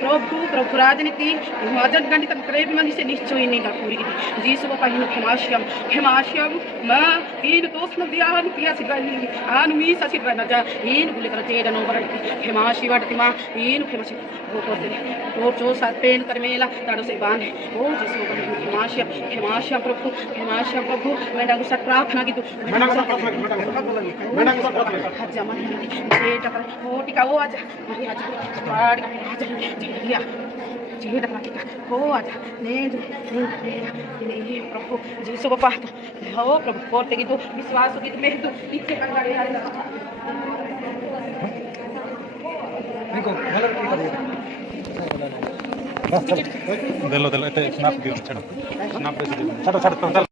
प्रभु प्रभु राजनीति गणित मंदिर से निश्चय नहीं पूरी जीसु पहन क्षमाश्यम क्षमाश्यम मैं तीन दोस्त दियान किया सिद्धानी आन मी ससिद्ध न जा इन बुले कर तेज नो बरती क्षमाशी वटति मा इन क्षमाशी वो करते तो जो साथ पेन कर मेला ताड़ो से बांध ओ जीसु पहन क्षमाश्यम क्षमाश्यम प्रभु मैं डागु सत प्रार्थना की तू मैं जमान बेटा कर ओ टिका ओ आजा आज पाड़ का या जीवित praktika hoada needu ini प्रभु जीसु बापा हो प्रभु कोर्ते gitu विश्वास gitu मेहतु पीछे कर गाड़ी आ रहा देखो हेलो दिलो दिलो इतने स्नैप दियो छड़ो स्नैप छड़ो छड़ो